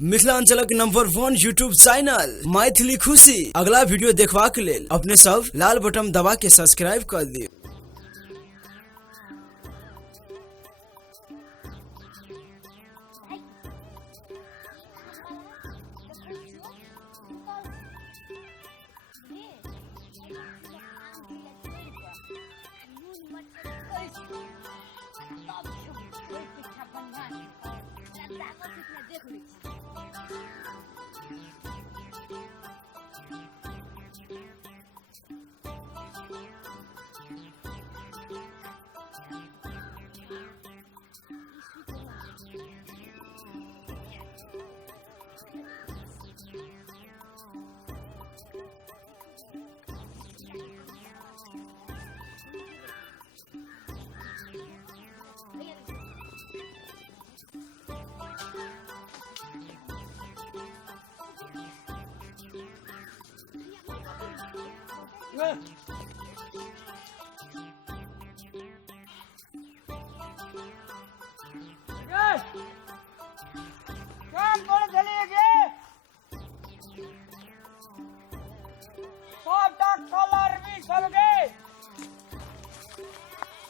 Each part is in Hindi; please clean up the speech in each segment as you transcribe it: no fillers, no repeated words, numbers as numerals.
मिथिलांचलक नंबर 1 यूट्यूब चैनल मैथिली खुशी अगला वीडियो देखबाक लेल अपने सब लाल बटन दबा के सब्सक्राइब कर दियौ।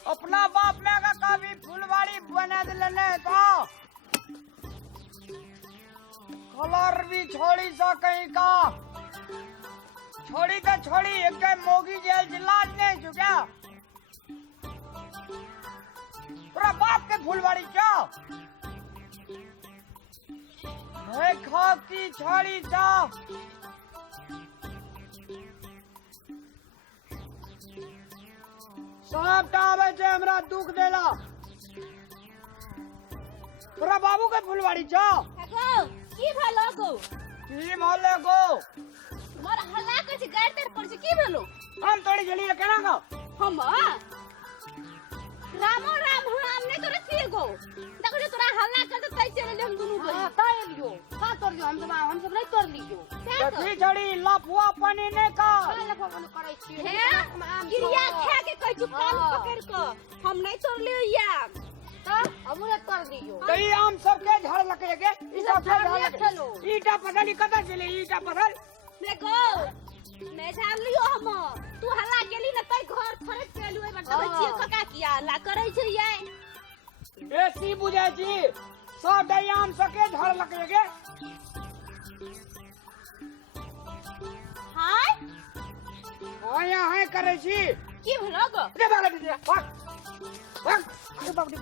अपना बाप में का कभी फुलवाड़ी बना दिलने का कलर भी छोड़ी सा कहीं का छोड़ी तो छोड़ी एक मोगी जेल जिलाज नहीं चुका पूरा बाप के फुलवाड़ी क्या की छोड़ी सा सब टावे जे हमरा दुख देला तोरा बाबू के फुलवाड़ी जा गो की भेलो गो की मोले गो मोर हल्ला के छी गाड़ तर पर छी की भेलो हम तोड़ी जलिए केना गो हम रामो राम हम नहीं तोरे छी गो देखो जे तोरा हल्ला कर त तै चले हम दुनु गो का लियो का तोड़ दियो हम सब नहीं तोड़ लियो कथी जड़ी लफुआ पानी ने का लफुआ पानी करे छी हे गिरिया खा के कहै छी कान पकड़ के हम नहीं तोड़ लियो या हम नहीं तोड़ लियो कई आम सबके झाड़ लगे के ईटा झाड़ ईटा पथली कता चले ईटा पथल देखो मैं झाड़ लियो हम तू हल्ला केली न तै घर थरे केलु ए बताबै छी का किया हल्ला करे छै ये बेसी बुझै छी सब दयाम सबके झाड़ लगे के हाय आया है करे छी की भेलो गो रे बागले दे भाग भाग अरे बाप रे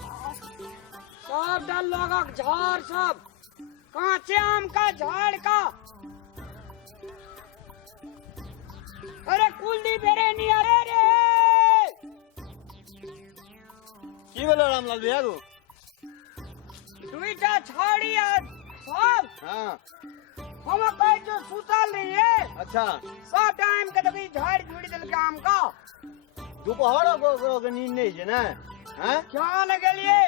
सब डाल लगक झाड़ सब कांचे आम का झाड़ का अरे कुलदी बेरे नहीं अरे रे की भेलो रामलाल भैया गो दुईटा छाड़ी आ सब हां हम कहे जो सुतल रही है अच्छा सब टाइम के देखी झाड़ झुड़ी दिल काम का दोपहर को नींद नहीं है ना हैं क्या न गेलिए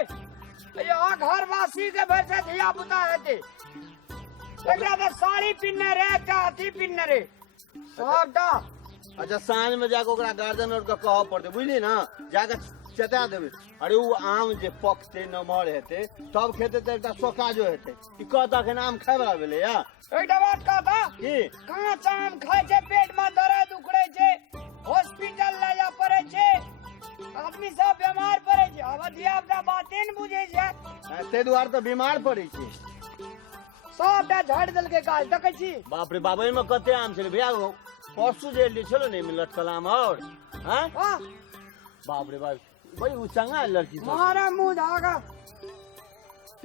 यहाँ घर वासी के भर से धिया पुता हेते एकरा तो साड़ी पिन्ने रे काथी पिन्ने रे सबटा अच्छा सांझ में जाके ओकरा गार्डन और का कह पड़ते बुझली ना जाके चटा देबे अरे वो आम जे पकते नमहर हेते तब खेते त एकटा सोकाजो हेते ई कहता के आम खाय वाला भेले या एकटा बात कहता की कांच आम खाय छे पेट में दर्द उखड़े छे हॉस्पिटल ले जा पड़े छे आदमी सब बीमार पड़े छे अब धिया अपना बातें न बुझे छे ते दुआर तो बीमार पड़े छी सबटा झाड़ दिल के गाछ देखे छी बाप रे बाबा में कते आम छले भैया गो परसू जे छलो ने मिलत कलाम और हैं हां बाप रे बाप भाई उ चंगा लड़की सब मारा मुंह धागा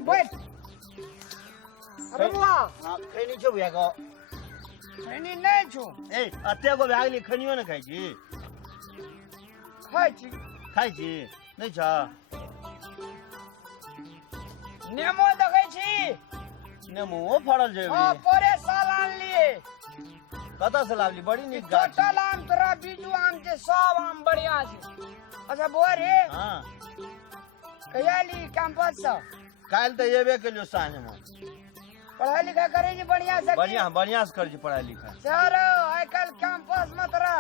बैठ अरे बुआ हां खैनी छो भैया गो खैनी नहीं छु ए अते को भागली खनियो न खाइ छी खाय छी नहीं छ नेमो देखे छी नेमो फड़ल जे हां परे साल आन लिए कता से लावली बड़ी नीक गाछ टोटल आम तोरा बीजू आम के सब आम बढ़िया छै अच्छा बोर रे हां कहिया ली कैंपस से काल त एबे केलियो साँझ में पढ़ाई लिखाई करे जी बढ़िया से बढ़िया बढ़िया से कर छी पढ़ाई लिखाई सर आई कल कैंपस में तोरा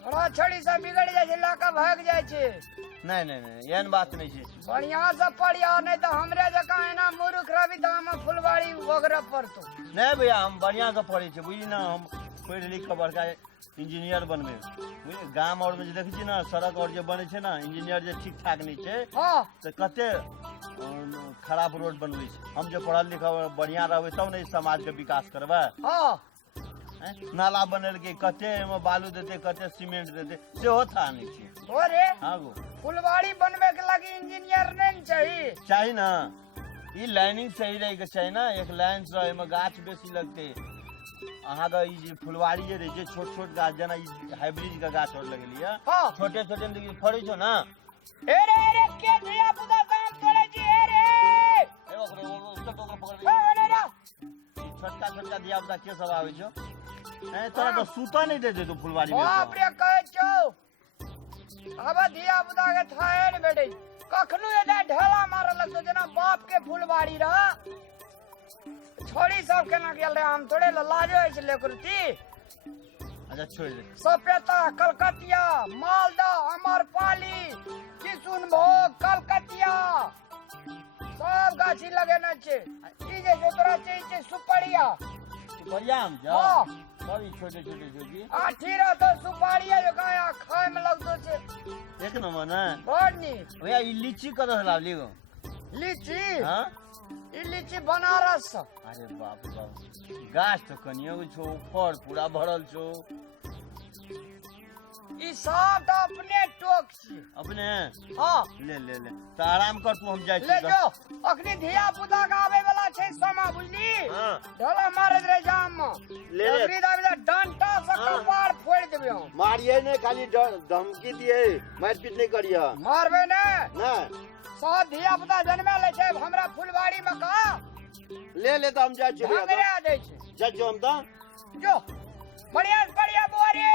छोड़ा छोड़ी सब बिगड़ जाए छे, लड़का भाग जाए छे। नहीं नहीं नहीं एहन बात नहीं है। बढ़िया से पढ़िया, नहीं तो हमरे जका है ना मूर्ख रवि दाम फुलवाड़ी वगैरह पढ़तो। नहीं भैया हम बढ़िया से पढ़े छे बुझी ना, हम पढ़ लिख के बड़का इंजीनियर बनबे बुझे। गांव और में जे देखी छी ना सड़क और जे बने छे ना इंजीनियर जे ठीक ठाक नहीं छे हाँ तो कते खराब रोड बनबे छे। हम जे पढ़ल लिखल बढ़िया रहबे तब ने समाज के विकास करबे। हाँ नाला बनल के कते में बालू देते कते सीमेंट देते से होता नहीं छे। अरे हाँ गो फुलवाड़ी बनवे के लगी इंजीनियर नहीं चाहिए। चाहिए ना, ई लाइनिंग सही रहे के चाहिए ना, एक लाइन से एमे गाछ बेसी लगते। अहाँ का ई जे फुलवाड़ी जे रहे छोट छोट गाछ जना हाइब्रिड का गाछ और लगेलिए हाँ छोटे छोटे लेकिन फड़े छो ना। अरे के धिया पुता काम करे छी। अरे ए ओकरो उसका तो पकड़ अरे रे छोटका छोटका दिया पुता के सब आवे छो। ए तोरा तो सूता नहीं देते तो फुलवाड़ी में। बाप रे कहे छो अब धिया पुता के थाए न बेटे कखनु एने ढेला मारल लगतो जना बाप के फुलवाड़ी रहा। छोड़ी सब केना गेल रे, हम थोड़े लाजो है छले कुर्ती। अच्छा छोड़ दे। सपेता कलकतिया मालदा अमरपाली किशुनभोग कलकतिया सब गाछी लगेने छे। ई जे तोरा चाहिए सुपारिया बढ़िया हम जा हाँ सभी छोटे छोटे छोटी आठीरा तो सुपारिया जो गाया खाए में लगतो छे एक नंबर ना। बड़नी भैया ई लीची कदर लावली गो। लीची हां ई लीची बनारस। अरे बाप रे बाप गाछ तो कनियो छो फल पूरा भरल छो। ई सब तो अपने टोक छी अपने। हां ले ले ले तो आराम कर तू हम जाय छी। ले जो अखनी धिया पुता का आवे वाला छे समा बुझली। हां ढोला मारत रे जाम में ले ले। अखनी दाबी डंटा से कपाड़ फोड़ देबे हम। मारिए ने खाली धमकी दिए मारपीट नहीं करिए। मारबे ने ना सब धिया पुता जन्मे ले छे हमरा फुलवाड़ी में का ले ले तो हम जाय छी। ढंगरे दे छे जा जो हम ता जो बढ़िया बढ़िया बोरी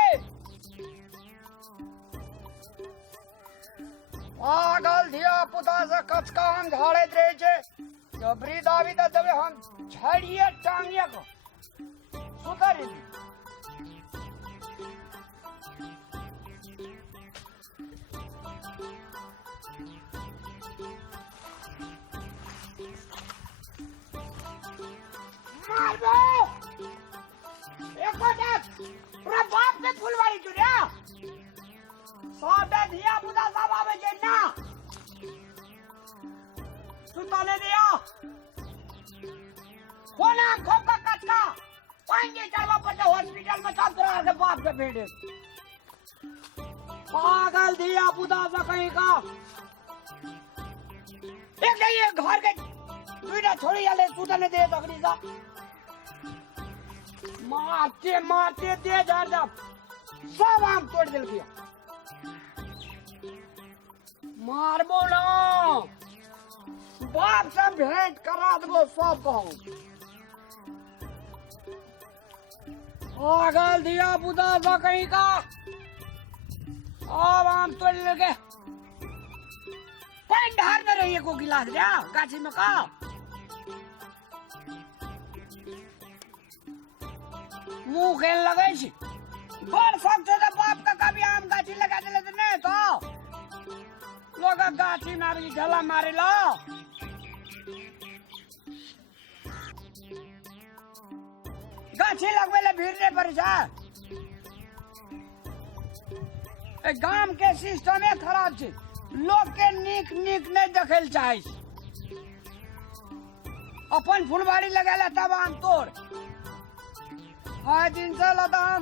पागल धिया पुता से कचका हम झाड़े रहे छे। जबरी दाबी त देबे हम छड़िए टांगिए को सुधर दी। मार दो एक पूरा बाप के फुलवाड़ी चुनिया सादा धिया पुता सब आवे छे ना सुता ने दिया कोना खोका कटका पानी चढ़वा पड़े हॉस्पिटल में सब तरह के बाप के भेड़े पागल धिया पुता सा कहीं का। एक ये घर के दुईटा छोड़ी आले सुता ने दे तकरी सा मारते मारते दे झाड़ जा सब आम तोड़ दिल किया। मारबो ना बाप से भेंट करा दो सब कहूं। पागल दिया पुता सा कहीं का अब आम तोड़ लगे पानी ढार में रहिए को गिलास लिया गाछी में का मुंह खेल लगे छी बड़ सकते तो बाप का कभी आम गाछी लगा दे तो नहीं तो लोग गाछी मारी झला मारे लो। गाछी लगवे ले भीड़ नहीं पड़ी छे। गांव के सिस्टम खराब छे, लोग के नीक नीक नहीं देखेल चाहे। अपन फुलवाड़ी लगे तब आम तोड़ दिन से लताम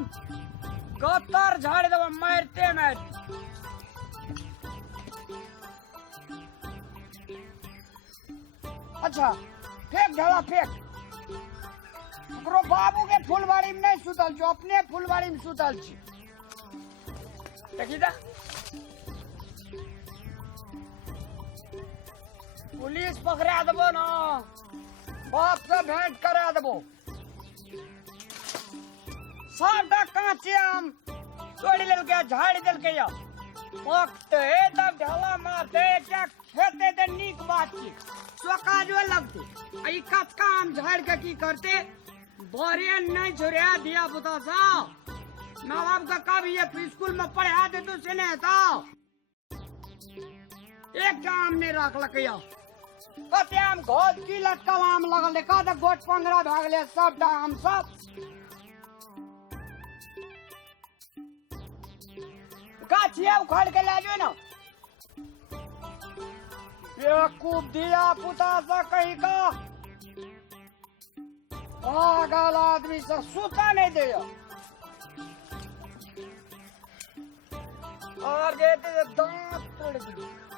गतर झाड़ दब मारते मारते। अच्छा फेंक झड़ा फेंक बाबू के फुलवाड़ी में नहीं सुतल छो, अपने फुलवाड़ी में सुतल छी। देखी जा पुलिस पकड़ा देबो ना बाप से भेंट करा देबो। सादा कांचे आम तोड़ी लेल के झाड़ दिल के या पकते तब ढला मारते क्या खेते ते नीक बात की सोका जो लगते आई कचका आम झाड़ के की करते बरे नहीं छोड़िया दिया पुता सा माँ बाप का कब ये स्कूल में पढ़ा दे तो से नहीं था एक काम नहीं रख लकिया कते आम घोट की लटका आम लगल का तो गोट 15 भाग ले सब आम सब गाछिया उखाड़ के ले जो ना बेवकूफ दिया पुता सा कहीं का पागल आदमी से सूता नहीं दे और देते दांत तोड़ दी